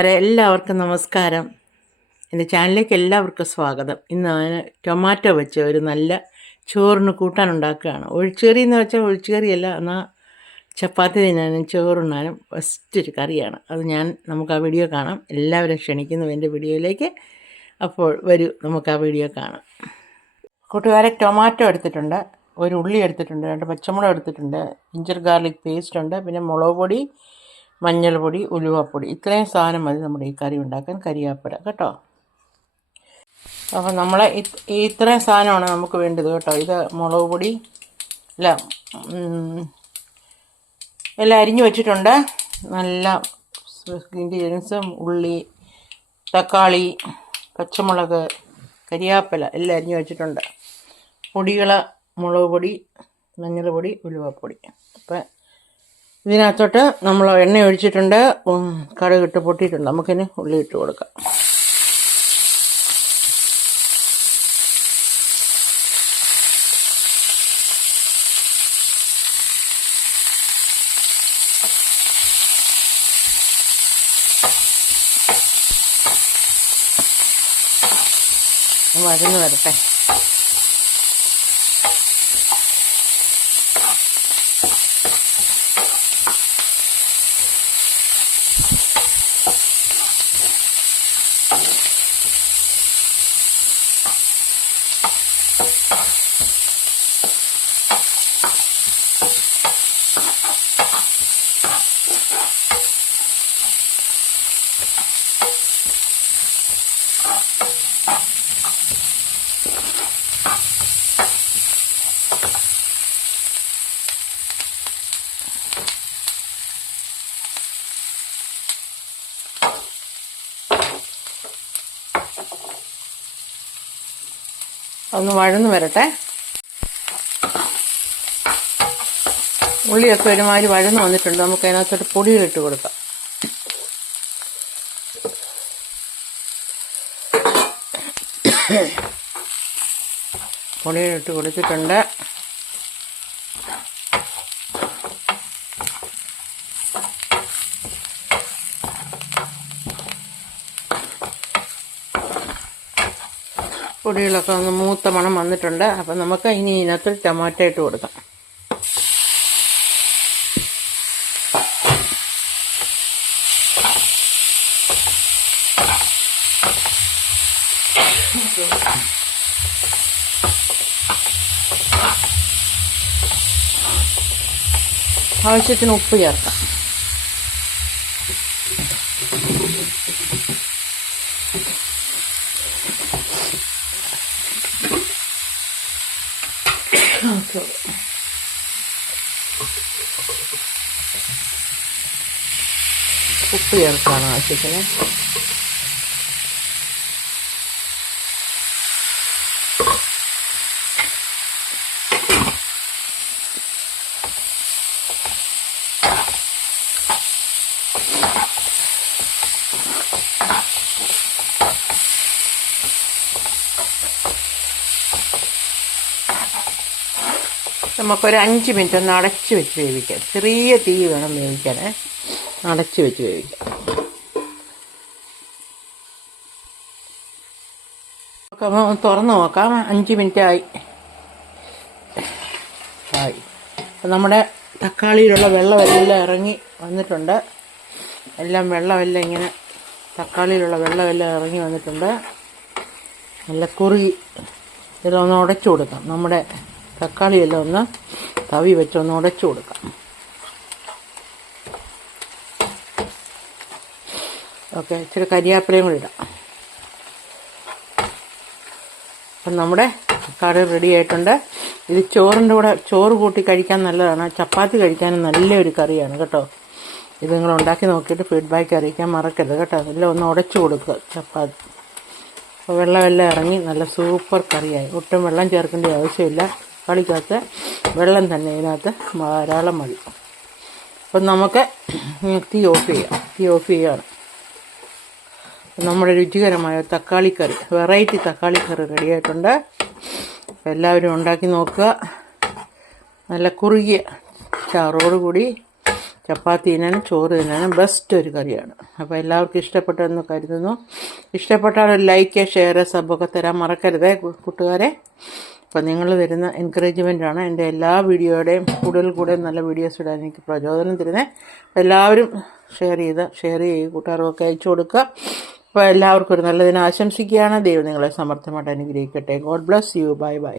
എല്ലാവർക്കും നമസ്കാരം. എൻ്റെ ചാനലിലേക്ക് എല്ലാവർക്കും സ്വാഗതം. ഇന്ന് ഞാൻ ടൊമാറ്റോ വെച്ച് ഒരു നല്ല ചോറിന് കൂട്ടാനുണ്ടാക്കുകയാണ്. ഒഴിച്ചുകറി എന്ന് വെച്ചാൽ ഒഴിച്ചുകറിയല്ല, എന്നാൽ ചപ്പാത്തി തിന്നാനും ചോറുണ്ണാനും ഫസ്റ്റ് ഒരു കറിയാണ്. അത് നമുക്ക് ആ വീഡിയോ കാണാം. എല്ലാവരും ക്ഷണിക്കുന്നു എൻ്റെ വീഡിയോയിലേക്ക്. അപ്പോൾ വരൂ, നമുക്ക് ആ വീഡിയോ കാണാം. കൂട്ടുകാരെ, ടൊമാറ്റോ എടുത്തിട്ടുണ്ട്, ഒരു ഉള്ളി എടുത്തിട്ടുണ്ട്, 2 പച്ചമുളക് എടുത്തിട്ടുണ്ട്, ജിഞ്ചർ ഗാർലിക് പേസ്റ്റ് ഉണ്ട്, പിന്നെ മുളക് പൊടി, മഞ്ഞൾപ്പൊടി, ഉലുവപ്പൊടി, ഇത്രയും സാധനം മതി നമ്മുടെ ഈ കറി ഉണ്ടാക്കാൻ. കരിയാപ്പില കേട്ടോ. അപ്പോൾ നമ്മളെ ഇത്രയും സാധനമാണ് നമുക്ക് വേണ്ടത് കേട്ടോ. ഇത് മുളക് പൊടി എല്ലാം അരിഞ്ഞു വെച്ചിട്ടുണ്ട്. നല്ല ഇൻഗ്രീഡിയൻസും ഉള്ളി, തക്കാളി, പച്ചമുളക്, കരിയാപ്പില എല്ലാം അരിഞ്ഞു വെച്ചിട്ടുണ്ട്. പൊടികൾ മുളക് പൊടി, മഞ്ഞൾപ്പൊടി, ഉലുവപ്പൊടി. അപ്പം ഇതിനകത്തോട്ട് നമ്മൾ എണ്ണ ഒഴിച്ചിട്ടുണ്ട്, കടുകിട്ട് പൊട്ടിയിട്ടുണ്ട്. നമുക്കിനി ഉള്ളി ഇട്ട് കൊടുക്കാം. വഴന്ന് വരട്ടെ. ഒന്ന് വഴന്ന് വരട്ടെ. ഉള്ളിയൊക്കെ ഒരുമാതിരി വഴന്ന് വന്നിട്ടുണ്ട്. നമുക്ക് അതിനകത്തോട്ട് പൊടിയിലിട്ട് കൊടുക്കാം. പൊടിയിലിട്ട് കൊടുത്തിട്ടുണ്ട്. പൊടികളൊക്കെ ഒന്ന് മൂത്ത മണം വന്നിട്ടുണ്ട്. അപ്പം നമുക്ക് ഇനി ഇതിനകത്ത് ടൊമാറ്റോ ഇട്ട് കൊടുക്കാം. ആവശ്യത്തിന് ഉപ്പ് ചേർക്കാം. ഉപ്പ് ചേർക്കാണ് ആവശ്യത്തിന്. നമുക്കൊരു 5 മിനിറ്റ് ഒന്ന് അടച്ച് വെച്ച് വേവിക്കാം. ചെറിയ തീ വേണം വേവിക്കാൻ. അടച്ച് വെച്ച് വേവിക്കാം. തുറന്ന് നോക്കാം. 5 മിനിറ്റ് ആയി. അപ്പം നമ്മുടെ തക്കാളിയിലുള്ള വെള്ളമെല്ലാം ഇറങ്ങി വന്നിട്ടുണ്ട്. വെള്ളമെല്ലാം ഇങ്ങനെ തക്കാളിയിലുള്ള വെള്ളമെല്ലാം ഇറങ്ങി വന്നിട്ടുണ്ട്. നല്ല കുറുകി. ഇതൊന്ന് ഉടച്ചു കൊടുക്കാം. നമ്മുടെ തക്കാളിയെല്ലാം ഒന്ന് തവി വെച്ചൊന്ന് ഉടച്ചു കൊടുക്കാം. ഓക്കെ, ഇച്ചിരി കരിയാപ്പിലയും കൂടി ഇടാം. അപ്പം നമ്മുടെ കറി റെഡി ആയിട്ടുണ്ട്. ഇത് ചോറിൻ്റെ കൂടെ ചോറ് കൂട്ടി കഴിക്കാൻ നല്ലതാണ്. ചപ്പാത്തി കഴിക്കാനും നല്ലൊരു കറിയാണ് കേട്ടോ. ഇത് നിങ്ങൾ ഉണ്ടാക്കി നോക്കിയിട്ട് ഫീഡ്ബാക്ക് അറിയിക്കാൻ മറക്കരുത് കേട്ടോ. എല്ലാം ഒന്ന് ഉടച്ചു കൊടുക്കുക ചപ്പാത്തി. അപ്പോൾ വെള്ളമെല്ലാം ഇറങ്ങി നല്ല സൂപ്പർ കറിയായി. ഒട്ടും വെള്ളം ചേർക്കേണ്ട ആവശ്യമില്ല. തക്കാളിക്കകത്ത് വെള്ളം തന്നെ ഇതിനകത്ത് ധാരാളം മതി. അപ്പം നമുക്ക് തീ ഓഫ് ചെയ്യുകയാണ്. നമ്മുടെ രുചികരമായ തക്കാളിക്കറി, വെറൈറ്റി തക്കാളിക്കറി റെഡിയായിട്ടുണ്ട്. എല്ലാവരും ഉണ്ടാക്കി നോക്കുക. നല്ല കുറുകിയ ചാറോടുകൂടി ചപ്പാത്തി തിന്നാനും ചോറ് തിന്നാനും ബെസ്റ്റ് ഒരു കറിയാണ്. അപ്പോൾ എല്ലാവർക്കും ഇഷ്ടപ്പെട്ടെന്ന് കരുതുന്നു. ഇഷ്ടപ്പെട്ടാൽ ഒരു ലൈക്ക്, ഷെയർ, സബ്ബൊക്കെ തരാൻ മറക്കരുതേ കൂട്ടുകാരെ. അപ്പോൾ നിങ്ങൾ തരുന്ന എൻകറേജ്മെൻറ്റാണ് എൻ്റെ എല്ലാ വീഡിയോയുടെയും കൂടുതൽ നല്ല വീഡിയോസ് ഇടാൻ എനിക്ക് പ്രചോദനം തരുന്നത്. എല്ലാവരും ഷെയർ ചെയ്യുക, കൂട്ടുകാർക്കൊക്കെ അയച്ചു കൊടുക്കുക. അപ്പോൾ എല്ലാവർക്കും ഒരു നല്ല ദിനം ആശംസിക്കുകയാണ്. ദൈവം നിങ്ങളെ സമർത്ഥമായിട്ട് അനുഗ്രഹിക്കട്ടെ. God bless you. Bye bye.